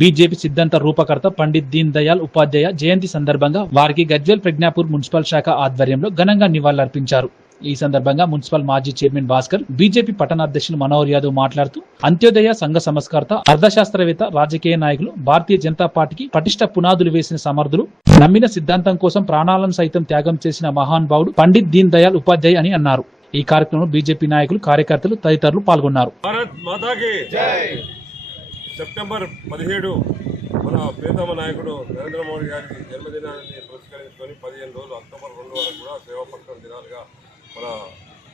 BJP సిద్ధాంత రూపకర్త పండిత్ దీన్ దయాళ్ ఉపాధ్యాయ జయంతి సందర్భంగా వారికి గజ్వేల్ ప్రజ్ఞాపూర్ మున్సిపల్ శాఖ ఆధ్వర్యంలో ఘనంగా నివాళులర్పించారు. ఈ సందర్భంగా మున్సిపల్ మాజీ చైర్మన్ భాస్కర్, బీజేపీ పట్టణ అధ్యక్షులు మనోహర్ యాదవ్ మాట్లాడుతూ అంత్యోదయ సంఘ సంస్కర్త, అర్థశాస్త్రవేత్త, రాజకీయ నాయకులు, భారతీయ జనతా పార్టీకి పటిష్ట పునాదులు వేసిన సమర్థులు, నమ్మిన సిద్ధాంతం కోసం ప్రాణాలను సైతం త్యాగం చేసిన మహానుభావుడు పండిత్ దీన్ దయాళ్ ఉపాధ్యాయ అని అన్నారు. ఈ కార్యక్రమంలో బీజేపీ నాయకులు, కార్యకర్తలు తదితరులు పాల్గొన్నారు. సెప్టెంబర్ 17 మన ప్రియతమ నాయకుడు నరేంద్ర మోడీ గారి జన్మదినాన్ని పురస్కరించుకొని 15 రోజులు అక్టోబర్ 2 వరకు కూడా సేవాపక్షం దినాలుగా మన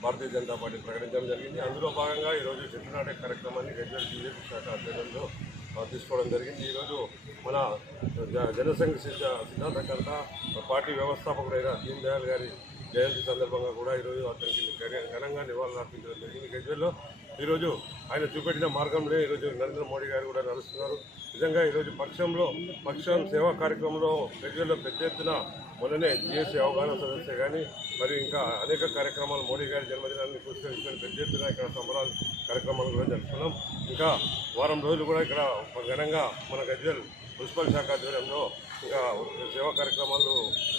భారతీయ జనతా పార్టీ ప్రకటించడం జరిగింది. అందులో భాగంగా ఈరోజు చెట్టు నాటే కార్యక్రమాన్ని గజ్వేల్ బీజేపీ శాఖ ఆధ్వర్యంలో తీసుకోవడం జరిగింది. ఈరోజు మన జనసంఘ సిద్ధాంతకర్త, పార్టీ వ్యవస్థాపకుడైన దీన్ దయాళ్ గారి జయంతి సందర్భంగా కూడా ఈరోజు అతనికి ఘనంగా నివాళులు అర్పించడం జరిగింది. గజ్వేల్లో ఈరోజు ఆయన చూపెట్టిన మార్గంలో ఈరోజు నరేంద్ర మోడీ గారు కూడా నడుస్తున్నారు. నిజంగా ఈరోజు పక్షం సేవా కార్యక్రమంలో గజ్వేల్లో పెద్ద ఎత్తున మొన్ననే జిఎస్సీ అవగాహన సదస్సు కానీ మరి ఇంకా అనేక కార్యక్రమాలు మోడీ గారి జన్మదినాన్ని పురస్కరించుకొని పెద్ద ఎత్తున ఇక్కడ సంబరాలు కార్యక్రమాలు కూడా జరుపుతున్నాం. ఇంకా వారం రోజులు కూడా ఇక్కడ ఘనంగా మన గజ్వేల్ మున్సిపల్ శాఖ ఆధ్వర్యంలో ఇంకా సేవా కార్యక్రమాలు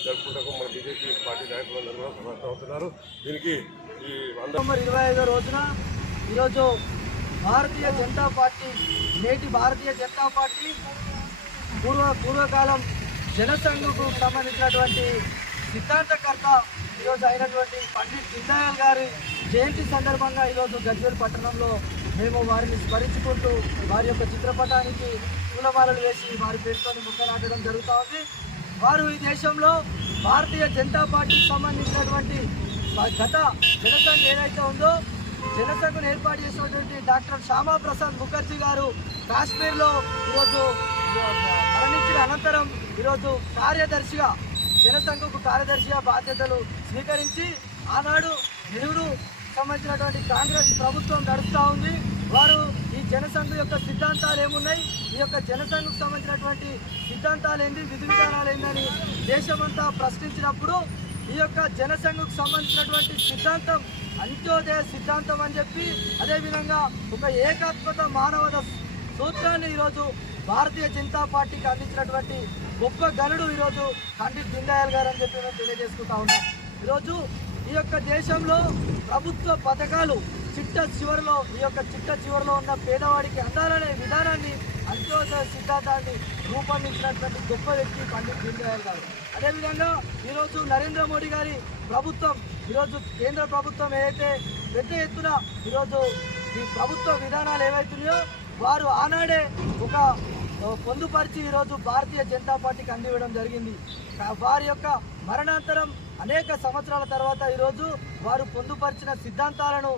జరుపుకుంటూ మన బీజేపీ పార్టీ నాయకులందరూ కూడా సమర్థమవుతున్నారు. దీనికి ఈ 25వ రోజున ఈరోజు భారతీయ జనతా పార్టీ, నేటి భారతీయ జనతా పార్టీ పూర్వకాలం జనసంఘకు సంబంధించినటువంటి సిద్ధాంతకర్త ఈరోజు అయినటువంటి పండిత్ దీన్ దయాళ్ గారి జయంతి సందర్భంగా ఈరోజు గజ్వేల్ పట్టణంలో మేము వారిని స్మరించుకుంటూ వారి యొక్క చిత్రపటానికి పూలమాలలు వేసి వారి పేరుతో మొక్క నాటడం జరుగుతూ ఉంది. వారు ఈ దేశంలో భారతీయ జనతా పార్టీకి సంబంధించినటువంటి గత జనసంఘ్ ఏదైతే ఉందో జనసంఘను ఏర్పాటు చేసినటువంటి డాక్టర్ శ్యామా ప్రసాద్ ముఖర్జీ గారు కాశ్మీర్లో ఈరోజు మరణించిన అనంతరం ఈరోజు కార్యదర్శిగా, జనసంఘకు కార్యదర్శిగా బాధ్యతలు స్వీకరించి ఆనాడు నెహ్రూ సంబంధించినటువంటి కాంగ్రెస్ ప్రభుత్వం నడుస్తూ ఉంది. వారు ఈ జనసంఘ యొక్క సిద్ధాంతాలు ఏమున్నాయి, ఈ యొక్క జనసంఘకు సంబంధించినటువంటి సిద్ధాంతాలు ఏంటి, విధి విధానాలు ఏంటని దేశమంతా ప్రశ్నించినప్పుడు ఈ యొక్క జనసంఘకు సంబంధించినటువంటి సిద్ధాంతం అంత్యోదయ సిద్ధాంతం అని చెప్పి, అదేవిధంగా ఒక ఏకాత్మత మానవత సూత్రాన్ని ఈరోజు భారతీయ జనతా పార్టీకి అందించినటువంటి గొప్ప గనుడు ఈరోజు పండిత్ దీన్ దయాళ్ గారు అని చెప్పి మేము తెలియజేసుకుంటా ఉన్నాం. ఈరోజు ఈ యొక్క దేశంలో ప్రభుత్వ పథకాలు చిట్ట చివరిలో ఉన్న పేదవాడికి అందాలనే విధానాన్ని, అంత్యోదయ సిద్ధాంతాన్ని రూపొందించినటువంటి గొప్ప వ్యక్తి పండిత్ దీన్ దయాళ్ గారు. అదేవిధంగా ఈరోజు నరేంద్ర మోడీ గారి ప్రభుత్వం, ఈరోజు కేంద్ర ప్రభుత్వం ఏదైతే పెద్ద ఎత్తున ఈరోజు ఈ ప్రభుత్వ విధానాలు ఏవైతున్నాయో వారు ఆనాడే ఒక పొందుపరిచి ఈరోజు భారతీయ జనతా పార్టీకి అందివ్వడం జరిగింది. వారి యొక్క మరణాంతరం అనేక సంవత్సరాల తర్వాత ఈరోజు వారు పొందుపరిచిన సిద్ధాంతాలను